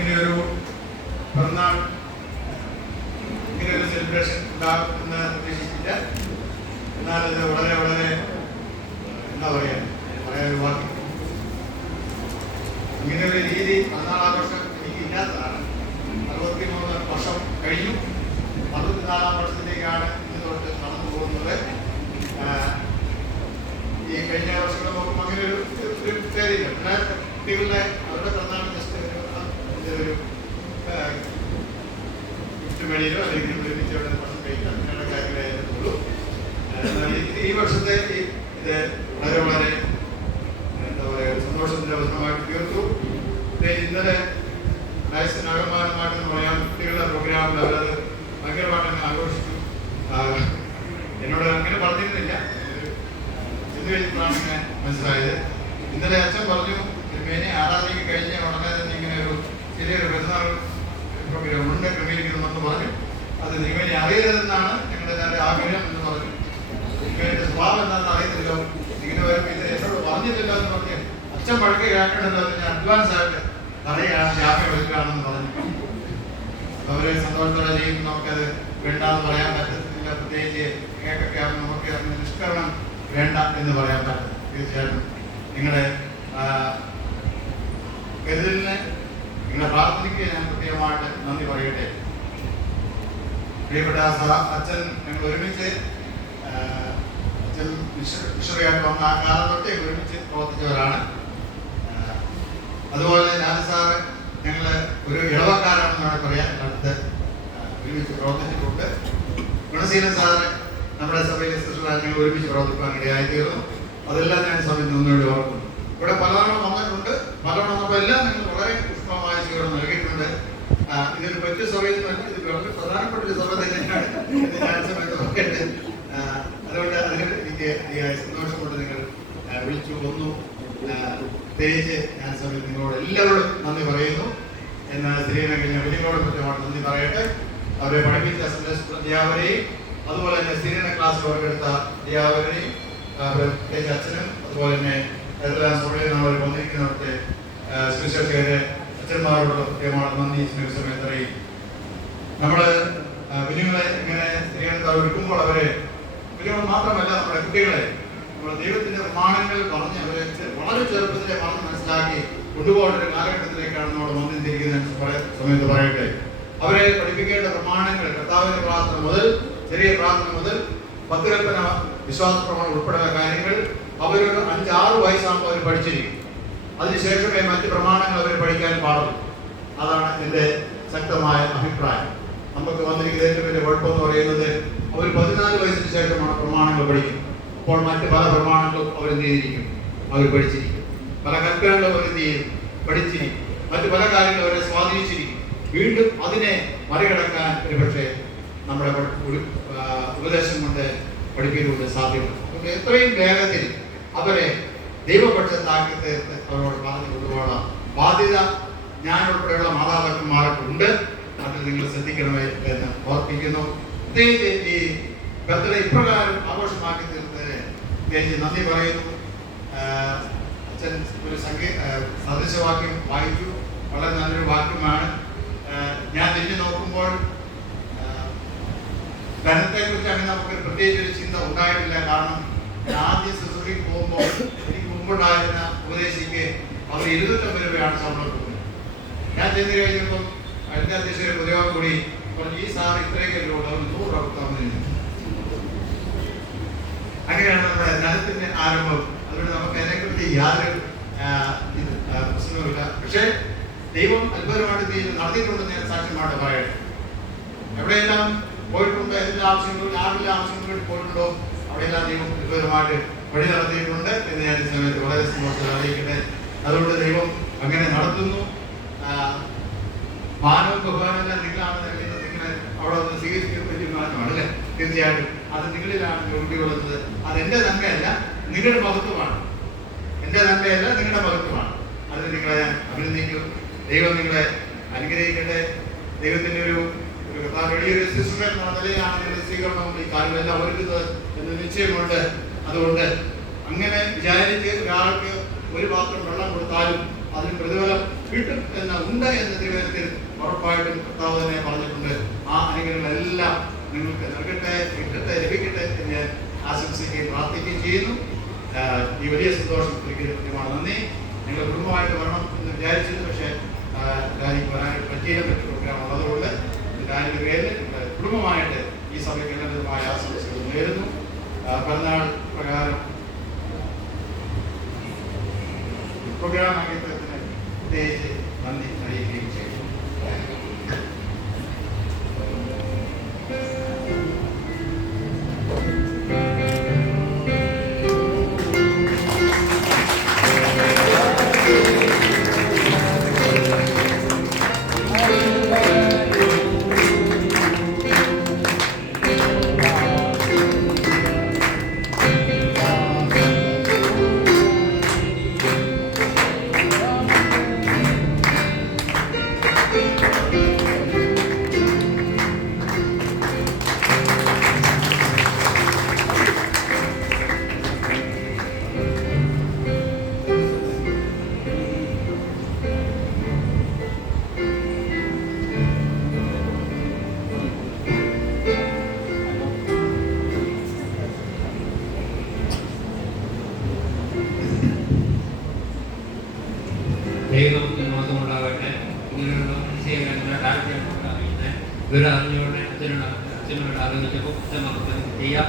ഇങ്ങനെയൊരു പിറന്നാൾ, ഇങ്ങനെയൊരു സെലിബ്രേഷൻ ഉണ്ടാകും എന്ന് പ്രതീക്ഷിച്ചില്ല. എന്നാൽ ഇത് വളരെ വളരെ എന്താ പറയുക, പറയാൻ വാക്ക് ഇങ്ങനെയൊരു രീതി പിറന്നാളാഘോഷം എനിക്ക് ഇല്ലാത്തതാണ്. 63 വർഷം കഴിഞ്ഞു. 64 വർഷത്തിലേക്കാണ് ഇന്ന് തൊട്ട് നടന്നു പോകുന്നത്. ഈ കഴിഞ്ഞ വർഷങ്ങൾ നോക്കുമ്പോൾ അങ്ങനെ ഒരു പ്രത്യേകതയില്ല. പിള്ളേർ കുട്ടികളുടെ അവരുടെ പിറന്നാൾ ജസ്റ്റ് ഒരു മേടിയിലോ അല്ലെങ്കിൽ ഒരുമിച്ച് അവിടെ ഭക്ഷണം കഴിക്കാം, അങ്ങനെയുള്ള കാര്യങ്ങളായിട്ടുള്ളൂ. ഈ വർഷത്തെ ഇത് വളരെ വളരെ എന്താ പറയുക സന്തോഷത്തിന്റെ അവസരമായിട്ട് തീർത്തു. ഇന്നലെ നാഗമാനമായിട്ടെന്ന് പറയാം കുട്ടികളുടെ പ്രോഗ്രാമിൽ അവരത് ഭയങ്കരമായിട്ട് അങ്ങ് ആഘോഷിച്ചു. എന്നോട് അങ്ങനെ പറഞ്ഞിരുന്നില്ല, ചെന്ന് കഴിഞ്ഞപ്പോഴാണ് ഇങ്ങനെ മനസ്സിലായത്. ഇന്നലെ അച്ഛൻ പറഞ്ഞു തിരുമേനി ആരാധനയ്ക്ക് കഴിഞ്ഞ ഉടനെ തന്നെ ഇങ്ങനെ ഒരു ചെറിയൊരു പെരുന്നാൾ പ്രോഗ്രാം ഉണ്ട് ക്രമീകരിക്കണമെന്ന് പറഞ്ഞു. അത് തിരുമേനി അറിയരുതെന്നാണ് ഞങ്ങളുടെ എല്ലാവരുടെ ആഗ്രഹം എന്ന് പറഞ്ഞു. തിരുമേനിയുടെ സ്വഭാവം എന്താണെന്ന് അറിയത്തില്ലോ, ഇങ്ങനെ വരുമ്പോൾ ഇത് എന്നോട് പറഞ്ഞിട്ടില്ല എന്ന് പറഞ്ഞ് അച്ഛൻ പഴക്കെ കേൾക്കണ്ടല്ലോ എന്ന് ഞാൻ അഡ്വാൻസ് ആയിട്ട് അറിയാണ് ജാമ്യം എടുക്കുകയാണെന്ന് പറഞ്ഞു. അവരെ സന്തോഷത്തോടെ ചെയ്യുമ്പോൾ നമുക്കത് വേണ്ടാന്ന് പറയാൻ പറ്റത്തില്ല. പ്രത്യേകിച്ച് കേക്കൊക്കെ ആകുമ്പോൾ നമുക്ക് അതിന് നിഷ്കരണം വേണ്ട എന്ന് പറയാൻ പറ്റും. തീർച്ചയായിട്ടും നിങ്ങളുടെ കരുതലിന്, നിങ്ങളുടെ പ്രാർത്ഥനയ്ക്ക് ഞാൻ പ്രത്യേകമായിട്ട് നന്ദി പറയട്ടെ. പ്രിയപ്പെട്ട അച്ഛൻ ഞങ്ങൾ ഒരുമിച്ച് അച്ഛൻ മിഷണറിയായിട്ട് വന്ന ആ കാലം തൊട്ടേ ഒരുമിച്ച് പ്രവർത്തിച്ചവരാണ്. അതുപോലെ രാജ സാറ് ഞങ്ങൾ ഒരു ഇളവക്കാരാണെന്ന് വേണം പറയാൻ, അടുത്ത് ഒരുമിച്ച് പ്രവർത്തിച്ചിട്ടുണ്ട്. ഗുണശീലൻ സാറ് നമ്മുടെ സഭയിലെ സിസ്റ്ററായി ഞങ്ങൾ ഒരുമിച്ച് പ്രവർത്തിക്കാൻ ഇടയായിത്തീർന്നു. അതെല്ലാം ഞാൻ സമയത്ത് നിന്നുകൊണ്ട് ഓർക്കുന്നു. ഇവിടെ പലതവണ വന്നിട്ടുണ്ട്. പലതവണ വന്നപ്പോൾ എല്ലാം നിങ്ങൾ വളരെ പുഷ്പമായ സ്വീകരണം നൽകിയിട്ടുണ്ട്. ഇതൊരു മറ്റു സഭയിൽ നിന്ന് ഇത് വളരെ പ്രധാനപ്പെട്ട ഒരു സഭ തന്നെയാണ് എന്ന് ഞാൻ സമയത്ത് ഓർക്കട്ടെ. അതുകൊണ്ട് അതിന് എനിക്ക് സന്തോഷമുണ്ട്. നിങ്ങൾ വിളിച്ചു വന്നു. പ്രത്യേകിച്ച് ഞാൻ സമയത്ത് നിങ്ങളോട് എല്ലാവരോടും നന്ദി പറയുന്നു. എന്നാൽ ശ്രീനഗരിലെ വലിയങ്ങളോടും പ്രത്യേകമായിട്ട് നന്ദി പറയട്ടെ. അവരെ പഠിപ്പിച്ച അധ്യാപകരെയും അതുപോലെ തന്നെ സ്ഥിരീകരണ ക്ലാസ് പങ്കെടുത്ത അധ്യാപകരെയും പ്രത്യേകിച്ച് അച്ഛനും അതുപോലെ തന്നെ എല്ലാം സഭയിൽ അവർ വന്നിരിക്കുന്നവർക്ക് സുവിശേഷകരെ അച്ഛന്മാരോട് പ്രത്യേകമാണ് നന്ദി സമയത്ത് അറിയും. നമ്മൾ കുഞ്ഞുങ്ങളെ ഇങ്ങനെ സ്ഥിരീകരണക്കാർ ഒരുക്കുമ്പോൾ അവരെ കുഞ്ഞുങ്ങൾ മാത്രമല്ല നമ്മുടെ കുട്ടികളെ നമ്മുടെ ദൈവത്തിന്റെ പ്രമാണങ്ങൾ പറഞ്ഞ് അവരെ വളരെ ചെറുപ്പത്തിലെ പറഞ്ഞ് മനസ്സിലാക്കി കൊണ്ടുപോകേണ്ട ഒരു കാലഘട്ടത്തിലേക്കാണ് നമ്മൾ വന്നിരിക്കുന്ന സമയത്ത് പറയട്ടെ. അവരെ പഠിപ്പിക്കേണ്ട പ്രമാണങ്ങൾ കർത്താവിന്റെ പ്രാർത്ഥന മുതൽ ചെറിയ പ്രാർത്ഥന മുതൽ 10 കൽപ്പന വിശ്വാസ പ്രമാണം ഉൾപ്പെടെയുള്ള കാര്യങ്ങൾ അവരൊരു 5-6 വയസ്സാകുമ്പോൾ അവർ പഠിച്ചിരിക്കും. അതിനുശേഷമേ മറ്റ് പ്രമാണങ്ങൾ അവർ പഠിക്കാൻ പാടുള്ളൂ. അതാണ് എൻ്റെ ശക്തമായ അഭിപ്രായം. നമുക്ക് വന്നിരിക്കുന്ന ഏറ്റവും വലിയ കുഴപ്പമെന്ന് പറയുന്നത് അവർ 14 വയസ്സിന് ശേഷമാണ് പ്രമാണങ്ങൾ പഠിക്കുന്നത്. അപ്പോൾ മറ്റ് പല പ്രമാണങ്ങളും അവർ എന്ത് ചെയ്തിരിക്കും, അവർ പഠിച്ചിരിക്കും. പല കൽപ്പനകളും അവർ എന്ത് ചെയ്യും, പഠിച്ചിരിക്കും. മറ്റ് പല കാര്യങ്ങളും അവരെ സ്വാധീനിച്ചിരിക്കും. വീണ്ടും അതിനെ മറികടക്കാൻ ഒരുപക്ഷെ നമ്മുടെ ഉപദേശം കൊണ്ട് പഠിപ്പിക്കുന്നത് സാധ്യമാണ്. അതുകൊണ്ട് എത്രയും വേഗത്തിൽ അവരെ ദൈവപക്ഷത്താക്കി തീർത്ത് അവരോട് പറഞ്ഞു കൊണ്ടുപോകണം ബാധ്യത ഞാൻ ഉൾപ്പെടെയുള്ള മാതാപിതാക്കന്മാർക്കുണ്ട്. അതിൽ നിങ്ങൾ ശ്രദ്ധിക്കണമേ എന്ന് ഓർപ്പിക്കുന്നു. പ്രത്യേകിച്ച് ഈ ബർത്ത്ഡേ ഇപ്രകാരം ആഘോഷമാക്കി തീർത്തതിന് പ്രത്യേകിച്ച് നന്ദി പറയുന്നു. അച്ഛൻ ഒരു സദൃശവാക്യം വായിച്ചു, വളരെ നല്ലൊരു വാക്യമാണ്. ഞാൻ തിരിഞ്ഞു നോക്കുമ്പോൾ ധനത്തെക്കുറിച്ച് അങ്ങനെ നമുക്ക് പ്രത്യേകിച്ച് ഒരു ചിന്ത ഉണ്ടായിട്ടില്ല. കാരണം ആദ്യം ശുശ്രൂഷയ്ക്ക് പോകുമ്പോൾ എനിക്ക് മുമ്പുണ്ടായിരുന്ന ഉപദേശിക്ക് അവർ 250 രൂപയാണ് ശമ്പളം കൊടുക്കുന്നത്. ഞാൻ ചെന്ന് കഴിഞ്ഞപ്പം അടുത്ത അധ്യക്ഷരെ പൊതുവാൻ കൂടി പറഞ്ഞു, ഈ സാർ ഇത്രയൊക്കെ രൂപ 100 രൂപ കൊടുത്താൽ. അങ്ങനെയാണ് നമ്മുടെ ധനത്തിന്റെ ആരംഭം. അതുകൊണ്ട് നമുക്ക് അതിനെക്കുറിച്ച് യാതൊരു പ്രശ്നവുമില്ല. പക്ഷേ ദൈവം അത്ഭുതമായിട്ട് നടത്തിയിട്ടുണ്ടെന്ന് ഞാൻ സാക്ഷ്യമായിട്ട് പറയട്ടെ. എവിടെയെല്ലാം പോയിട്ടുണ്ട്, എല്ലാ ആവശ്യങ്ങളും ആരുടെ ആവശ്യങ്ങളും പോയിട്ടുണ്ടോ അവിടെയെല്ലാം ദൈവം അത്ഭുതമായിട്ട് വഴി നടത്തിയിട്ടുണ്ട് എന്ന് ഞാൻ ഈ സമയത്ത് വളരെ സന്തോഷത്തിൽ അറിയിക്കട്ടെ. അതുകൊണ്ട് ദൈവം അങ്ങനെ നടത്തുന്നു. മാനവും ബഹുമാനമെല്ലാം നിങ്ങളാണ് നൽകുന്നത്. നിങ്ങൾ അവിടെ ഒന്ന് സ്വീകരിക്കുന്ന വലിയ മാനമാണ് അല്ലേ? തീർച്ചയായിട്ടും അത് നിങ്ങളിലാണ് ജോലിയുള്ളത്. അത് എൻ്റെ നന്മയല്ല, നിങ്ങളുടെ മഹത്വമാണ്. എൻ്റെ നന്മയല്ല, നിങ്ങളുടെ മഹത്വമാണ്. അതിന് നിങ്ങളെ ഞാൻ അഭിനന്ദിക്കും. ദൈവം നിങ്ങളെ അനുഗ്രഹിക്കട്ടെ. ദൈവത്തിൻ്റെ ഒരു വലിയൊരു ശുശ്രൂഷ എന്ന നിലയിലാണ് നിങ്ങളുടെ സ്വീകരണം ഈ കാര്യങ്ങളെല്ലാം ഒരുക്കുന്നത് എന്ന് നിശ്ചയമുണ്ട്. അതുകൊണ്ട് അങ്ങനെ വിചാരിച്ച് ഒരാൾക്ക് ഒരു പാത്രം വെള്ളം കൊടുത്താലും അതിന് പ്രതിഫലം കിട്ടും ഉണ്ട് എന്ന തിരുവനന്തപുരത്തിൽ ഉറപ്പായിട്ടും കർത്താവ് തന്നെ പറഞ്ഞിട്ടുണ്ട്. ആ അനുഗ്രഹങ്ങളെല്ലാം നിങ്ങൾക്ക് നൽകട്ടെ, കിട്ടട്ടെ, ലഭിക്കട്ടെ എന്ന് ആശംസിക്കുകയും പ്രാർത്ഥിക്കുകയും ചെയ്യുന്നു. ഈ വലിയ സന്തോഷം കൃത്യമാണ്. നന്ദി. നിങ്ങൾ കുടുംബമായിട്ട് വരണം എന്ന് വിചാരിച്ചിരുന്നു, പക്ഷേ ഡാനിക്ക് വരാനായിട്ട് പറ്റിയ മറ്റു പ്രോഗ്രാം ഉള്ളതുകൊണ്ട് ഡാനിയുടെ പേരിൽ കുടുംബമായിട്ട് ഈ സഭയ്ക്ക് എല്ലാ വിധമായ ആശംസകൾ നേരുന്നു. പിറന്നാൾ പ്രകാരം പ്രോഗ്രാം അംഗത്വത്തിന് പ്രത്യേകിച്ച് നന്ദി അറിയിക്കുകയും ചെയ്തു. ദൈവമാസമുണ്ടാകട്ടെ. ഇങ്ങനെയുള്ള ഇവരറിഞ്ഞോടെ അച്ഛനോട് അറിയിച്ചപ്പോൾ അച്ഛൻ ചെയ്യാം.